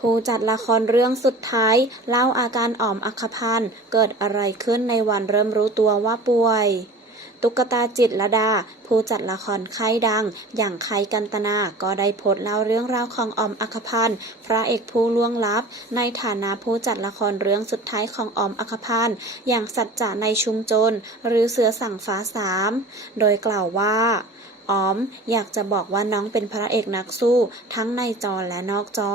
ผู้จัดละครเรื่องสุดท้าย เล่าอาการอ่อมอัคพันธ์เกิดอะไรขึ้นในวันเริ่มรู้ตัวว่าป่วยตุ๊กตาจิตรลดา ผู้จัดละครค่ายดัง อย่างไคกันตนา ก็ได้โพสต์เล่าเรื่องราวของออมอัคพันธ์พระเอกผู้ล่วงลับ ในฐานะผู้จัดละครเรื่องสุดท้ายของออมอัคพันธ์อย่างสัจจะในชุมโจรหรือเสือสั่งฟ้าสาม โดยกล่าวว่า ออม อยากจะบอกว่าน้องเป็นพระเอกนักสู้ ทั้งในจอและนอกจอ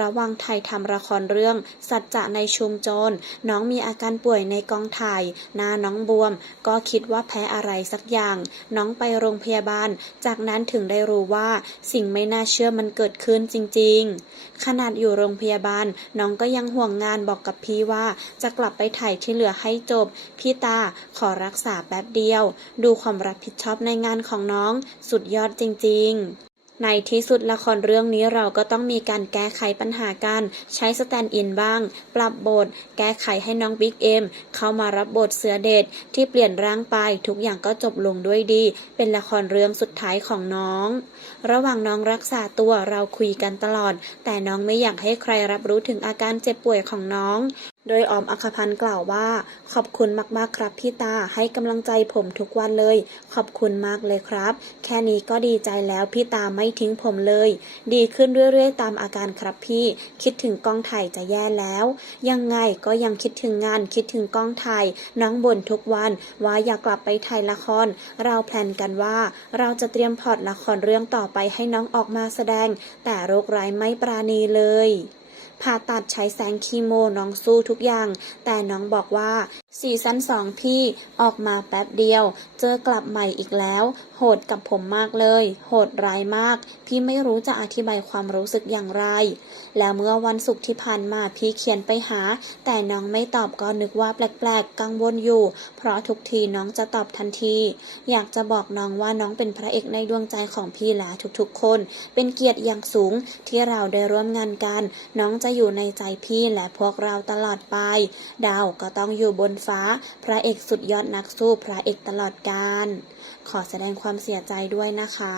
ระวังไทยทำละครเรื่อง สัจจะในชุมโจร น้องมีอาการป่วยในกองถ่ายหน้าน้องบวม ก็คิดว่าแพ้อะไรสักอย่าง น้องไปโรงพยาบาล จากนั้นถึงได้รู้ว่าสิ่งไม่น่าเชื่อมันเกิดขึ้นจริง ๆ ขนาดอยู่โรงพยาบาล น้องก็ยังห่วงงานบอกกับพี่ว่า จะกลับไปถ่ายที่เหลือให้จบ พี่ตาขอรักษาแป๊บเดียว ดูความรับผิดชอบในงานของน้องสุดยอดจริง ๆในที่สุดละครเรื่องนี้เราก็ต้องมีการแก้ไขปัญหากัน ใช้สแตนด์อินบ้าง ปรับบท แก้ไขให้น้องบิ๊กเอ็มเข้ามารับบทเสือเดชที่เปลี่ยนร่างไปทุกอย่างก็จบลงด้วยดี เป็นละครเรื่องสุดท้ายของน้อง ระหว่างน้องรักษาตัวเราคุยกันตลอด แต่น้องไม่อยากให้ใครรับรู้ถึงอาการเจ็บป่วยของน้อง โดยออมอัคพันธ์กล่าวว่า ขอบคุณมากๆครับพี่ตาให้กำลังใจผมทุกวันเลย ขอบคุณมากเลยครับ แค่นี้ก็ดีใจแล้วพี่ตาไม่ทิ้งผมเลย ดีขึ้นเรื่อยๆ ตามอาการครับพี่ คิดถึงกองถ่ายจะแย่แล้ว ยังไงก็ยังคิดถึงงานคิดถึงกองถ่ายน้องบ่นทุกวันว่าอยากกลับไปถ่ายละคร เราแพลนกันว่า เราจะเตรียมพอร์ตละครเรื่องต่อไปให้น้องออกมาแสดง แต่โรคร้ายไม่ปราณีเลย ผ่าตัดใช้แสงคีโมน้องสู้ทุกอย่าง แต่น้องบอกว่าซีซั่นสองพี่ออกมาแป๊บเดียว เจอกลับใหม่อีกแล้ว โหดกับผมมากเลย โหดร้ายมาก พี่ไม่รู้จะอธิบายความรู้สึกอย่างไร แล้วเมื่อวันศุกร์ที่ผ่านมาพี่เขียนไปหา แต่น้องไม่ตอบก็นึกว่าแปลกๆ กังวลอยู่ เพราะทุกทีน้องจะตอบทันที อยากจะบอกน้องว่าน้องเป็นพระเอกในดวงใจของพี่และทุกๆ คน เป็นเกียรติอย่างสูงที่เราได้ร่วมงานกัน น้องจะจะอยู่ในใจพี่และพวกเราตลอดไป ดาวก็ต้องอยู่บนฟ้า พระเอกสุดยอดนักสู้พระเอกตลอดกาลขอแสดงความเสียใจด้วยนะคะ